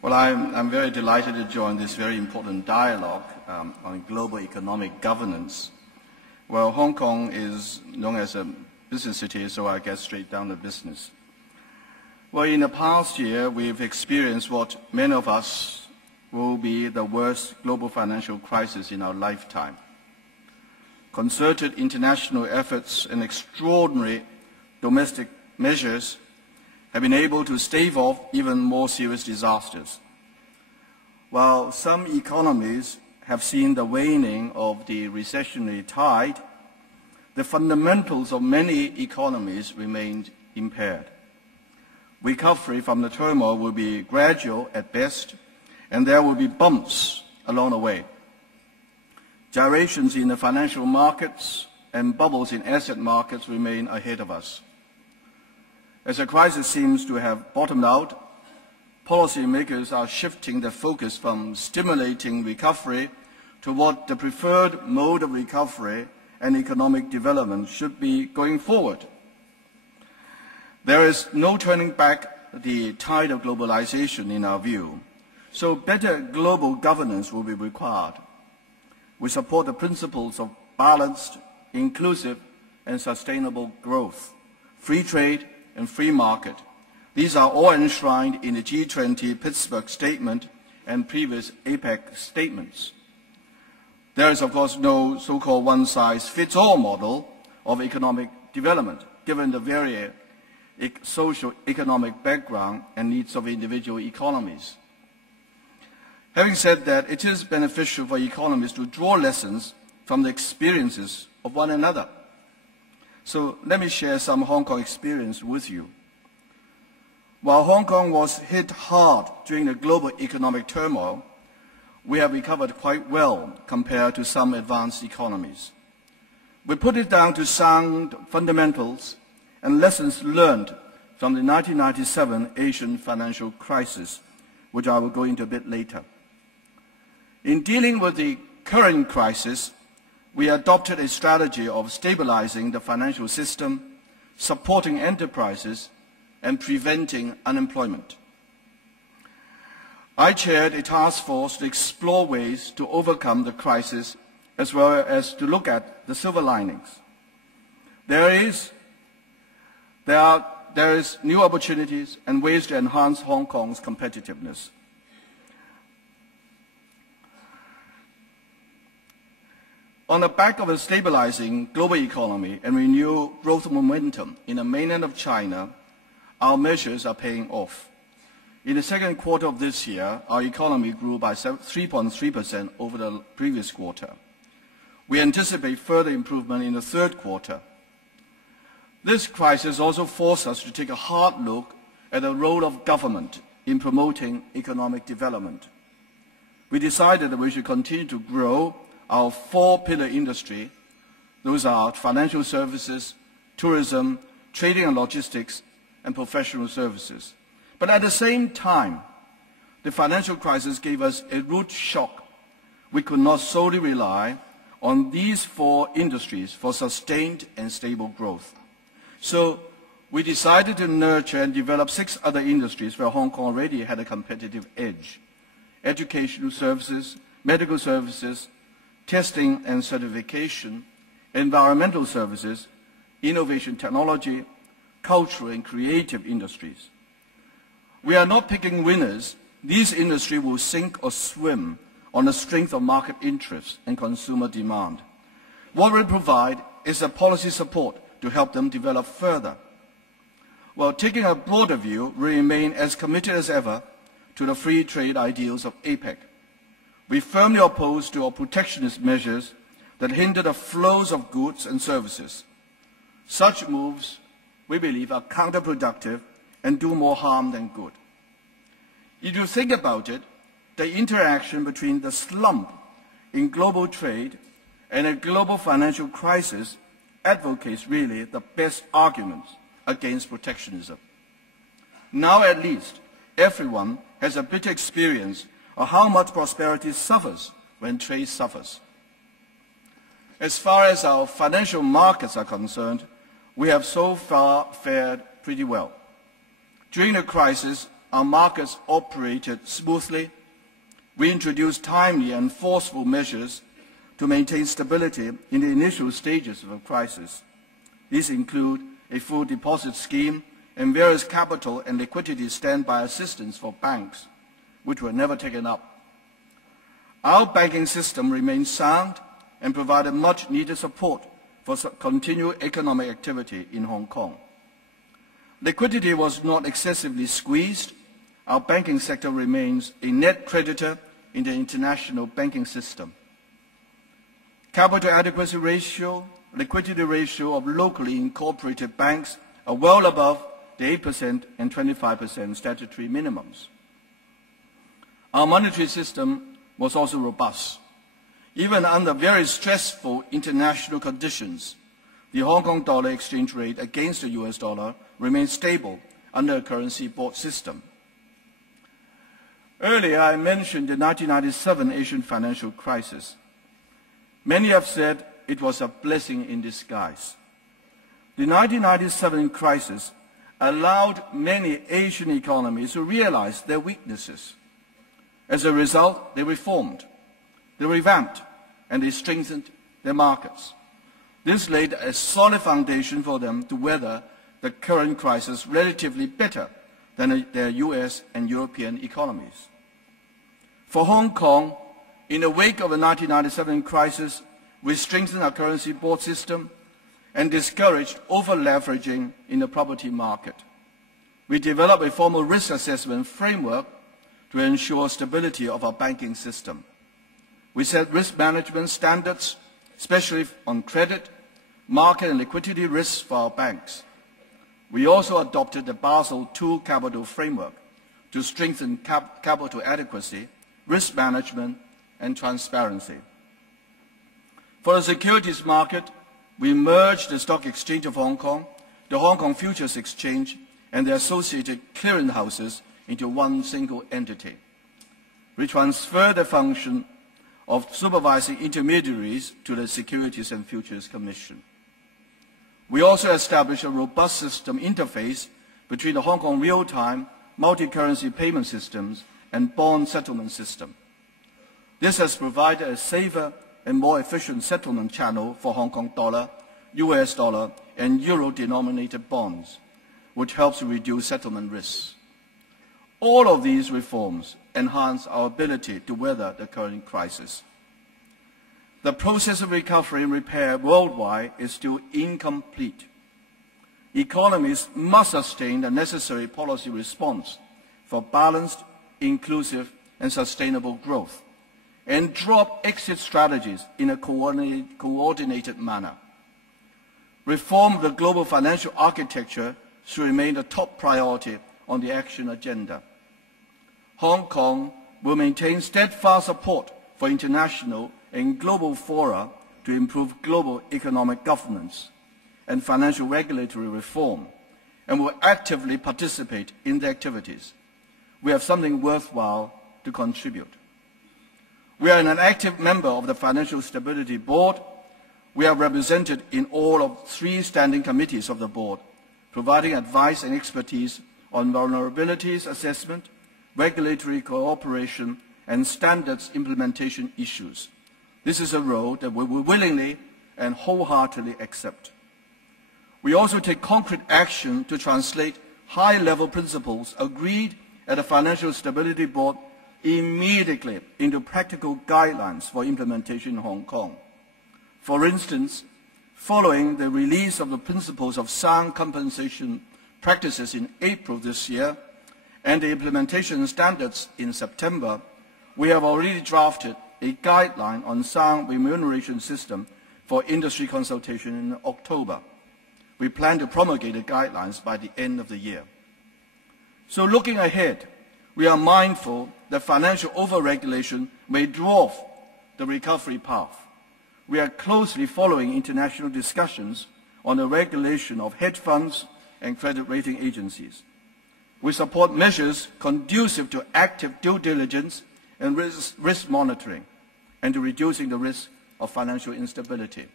Well, I'm very delighted to join this very important dialogue on global economic governance. Well, Hong Kong is known as a business city, so I get straight down to business. Well, in the past year, we've experienced what many of us will be the worst global financial crisis in our lifetime. Concerted international efforts and extraordinary domestic measures have been able to stave off even more serious disasters. While some economies have seen the waning of the recessionary tide, the fundamentals of many economies remained impaired. Recovery from the turmoil will be gradual at best, and there will be bumps along the way. Gyrations in the financial markets and bubbles in asset markets remain ahead of us. As the crisis seems to have bottomed out, policymakers are shifting their focus from stimulating recovery to what the preferred mode of recovery and economic development should be going forward. There is no turning back the tide of globalization in our view, so better global governance will be required. We support the principles of balanced, inclusive, and sustainable growth, free trade, and free market. These are all enshrined in the G20 Pittsburgh Statement and previous APEC statements. There is, of course, no so-called one-size-fits-all model of economic development, given the various socio-economic background and needs of individual economies. Having said that, it is beneficial for economies to draw lessons from the experiences of one another. So let me share some Hong Kong experience with you. While Hong Kong was hit hard during the global economic turmoil, we have recovered quite well compared to some advanced economies. We put it down to sound fundamentals and lessons learned from the 1997 Asian financial crisis, which I will go into a bit later. In dealing with the current crisis, we adopted a strategy of stabilizing the financial system, supporting enterprises, and preventing unemployment. I chaired a task force to explore ways to overcome the crisis as well as to look at the silver linings. There is new opportunities and ways to enhance Hong Kong's competitiveness. On the back of a stabilizing global economy and renewed growth momentum in the mainland of China, our measures are paying off. In the second quarter of this year, our economy grew by 3.3% over the previous quarter. We anticipate further improvement in the third quarter. This crisis also forced us to take a hard look at the role of government in promoting economic development. We decided that we should continue to grow our four-pillar industry. Those are financial services, tourism, trading and logistics, and professional services. But at the same time, the financial crisis gave us a root shock. We could not solely rely on these four industries for sustained and stable growth. So we decided to nurture and develop 6 other industries where Hong Kong already had a competitive edge: educational services, medical services, testing and certification, environmental services, innovation technology, cultural and creative industries. We are not picking winners. These industries will sink or swim on the strength of market interest and consumer demand. What we provide is a policy support to help them develop further. While taking a broader view, we remain as committed as ever to the free trade ideals of APEC. We firmly oppose to protectionist measures that hinder the flows of goods and services. Such moves, we believe, are counterproductive and do more harm than good. If you think about it, the interaction between the slump in global trade and a global financial crisis advocates really the best arguments against protectionism. Now at least, everyone has a bitter experience of how much prosperity suffers when trade suffers. As far as our financial markets are concerned, we have so far fared pretty well. During the crisis, our markets operated smoothly. We introduced timely and forceful measures to maintain stability in the initial stages of a crisis. These include a full deposit scheme and various capital and liquidity standby assistance for banks, which were never taken up. Our banking system remained sound and provided much-needed support for continued economic activity in Hong Kong. Liquidity was not excessively squeezed. Our banking sector remains a net creditor in the international banking system. Capital adequacy ratio, liquidity ratio of locally incorporated banks are well above the 8% and 25% statutory minimums. Our monetary system was also robust. Even under very stressful international conditions, the Hong Kong dollar exchange rate against the US dollar remained stable under a currency board system. Earlier, I mentioned the 1997 Asian financial crisis. Many have said it was a blessing in disguise. The 1997 crisis allowed many Asian economies to realize their weaknesses. As a result, they reformed, they revamped, and they strengthened their markets. This laid a solid foundation for them to weather the current crisis relatively better than their US and European economies. For Hong Kong, in the wake of the 1997 crisis, we strengthened our currency board system and discouraged over-leveraging in the property market. We developed a formal risk assessment framework to ensure stability of our banking system. We set risk management standards, especially on credit, market and liquidity risks for our banks. We also adopted the Basel II capital framework to strengthen capital adequacy, risk management, and transparency. For the securities market, we merged the Stock Exchange of Hong Kong, the Hong Kong Futures Exchange, and the associated clearing houses into one single entity. We transferred the function of supervising intermediaries to the Securities and Futures Commission. We also established a robust system interface between the Hong Kong real-time, multi-currency payment systems and bond settlement system. This has provided a safer and more efficient settlement channel for Hong Kong dollar, US dollar, and euro-denominated bonds, which helps to reduce settlement risks. All of these reforms enhance our ability to weather the current crisis. The process of recovery and repair worldwide is still incomplete. Economies must sustain the necessary policy response for balanced, inclusive, and sustainable growth, and drop exit strategies in a coordinated manner. Reform of the global financial architecture should remain a top priority on the action agenda. Hong Kong will maintain steadfast support for international and global fora to improve global economic governance and financial regulatory reform, and will actively participate in the activities. We have something worthwhile to contribute. We are an active member of the Financial Stability Board. We are represented in all of 3 standing committees of the board, providing advice and expertise on vulnerabilities assessment, regulatory cooperation, and standards implementation issues. This is a role that we will willingly and wholeheartedly accept. We also take concrete action to translate high-level principles agreed at the Financial Stability Board immediately into practical guidelines for implementation in Hong Kong. For instance, following the release of the principles of sound compensation practices in April this year and the implementation standards in September, we have already drafted a guideline on sound remuneration system for industry consultation in October. We plan to promulgate the guidelines by the end of the year. So looking ahead, we are mindful that financial overregulation may dwarf the recovery path. We are closely following international discussions on the regulation of hedge funds and credit rating agencies. We support measures conducive to active due diligence and risk monitoring and to reducing the risk of financial instability.